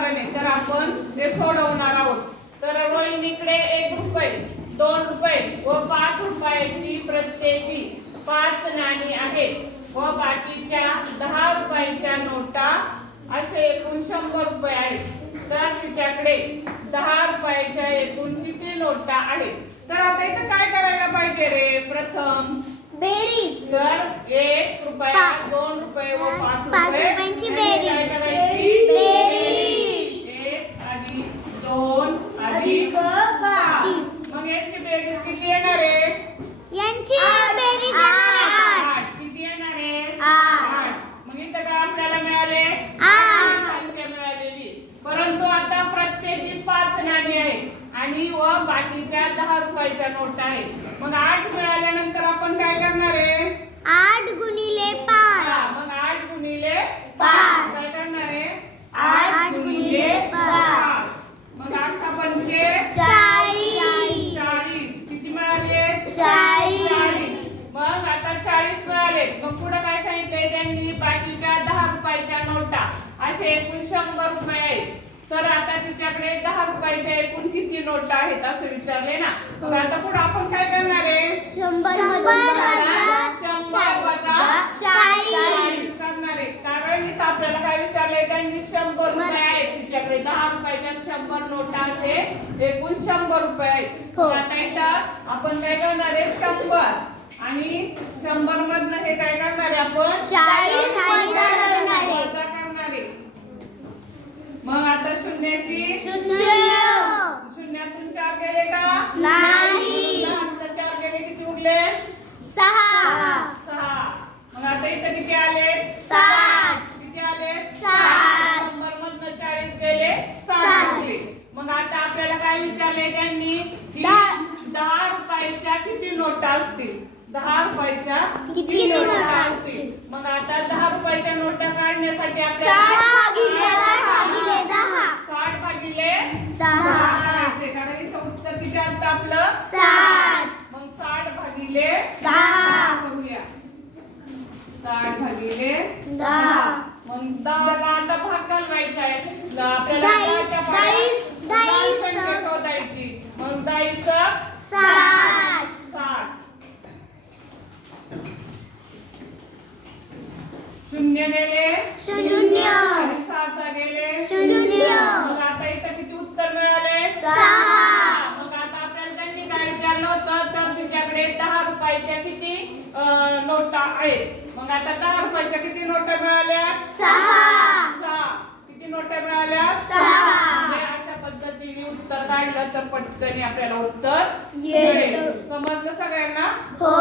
उदाहरण आहे, तर आपण ते सोडवणार आहोत. तर रोहिणीकडे 1 रुपये, 2 रुपये व 5 रुपयाची प्रत्येकी 5 नाणी आहेत व बाकीच्या 10 रुपयाच्या नोटा असे एकूण 100 रुपये आहेत. तर तिच्याकडे 10 रुपयाच्या एकूण किती नोटा आहेत? तर आता इथं काय करायला पाहिजे रे? प्रथम बेरीज. तर 1 रुपया, 2 रुपये व 5 रुपयांची बेरीज. काय करायची? बेरीज. 1 अधिक 2 अधिक 5. मग याची बेरीज किती येणार आहे? यांची बेरीज येणार आहे 8. किती येणार आहे? 8. मग इथं काय आपल्याला मिळाले? 8 संख्या मिळालेली. परंतु आता प्रत्येकी 5 नाणी आहेत आणि व बाकीच्या 10 रुपयाच्या नोटा आहेत. मग 8 मिळाल्यानंतर आपण काय करणार आहे? 8 गुणिले 5. मग 8 गुणिले 5. काय करणार आहे? 8 गुणिले 5. मग 8 पंचे 40. 40. किती मिळाले? 40. मग आता 40 मिळाले. मग पुढे काय सांगितलंय त्यांनी? बाकीच्या 10 रुपयाच्या नोटा असे एकूण 100 रुपये आहेत. तर आता तिच्याकडे 10 रुपयाच्या एकूण किती नोटा आहेत असं विचारले ना. मग आता पुढे आपण काय करणार आहे? 100 वजा 40 करणार आहे. कारण इथं आपल्याला काय विचारलंय? त्यांनी 100 रुपये आहेत तिच्याकडे. 10 रुपयाच्या 100 नोटा असे एकूण 100 रुपये आहेत. हो. आता इथं आपण काय करणार आहे? 100 आणि 100 मधनं हे काय करणार आहे आपण? 40 वजा करणार आहे. मग आता शून्याची शून्यातून 4 गेले का? नाही. 4 गेले, किती उरले? 6. मग आता इथं किती आले? 7. किती आले? 7. 100 मधनं 40 गेले, 7 उरले. मग आता आपल्याला काय विचारले त्यांनी? की 10 रुपयाच्या किती नोटा असतील? 10 रुपयाच्या किती नोटा असतील? मग आता 10 रुपयाच्या नोटा काढण्यासाठी 60 भागिले 10. 60 भागिले 10. करायचे. कारण इथं उत्तर किती आलं आपलं? 60. मग 60 भागिले 10 करूया. 60 भागिले 10. मग 10 ला आता भाग घालवायचा आहे. आपल्याला दहाई- 10 संख्या शोधायची. मग 10 60. 60. शून्य गेले, शून्य. आणि 6 गेले, शून्य. मग आता इथं किती उत्तर मिळाले? 6. मग आता आपल्याला त्यांनी काय विचारलं होतं? तर तिच्याकडे 10 रुपयाच्या किती नोटा आहेत? मग आता 10 रुपयाच्या किती नोटा मिळाल्या? 6. किती नोटा मिळाल्या? 6. म्हणजे अशा पद्धतीने उत्तर काढलं तर पटकन आपल्याला उत्तर येईल. मिळेल. समजलं सगळ्यांना? हो.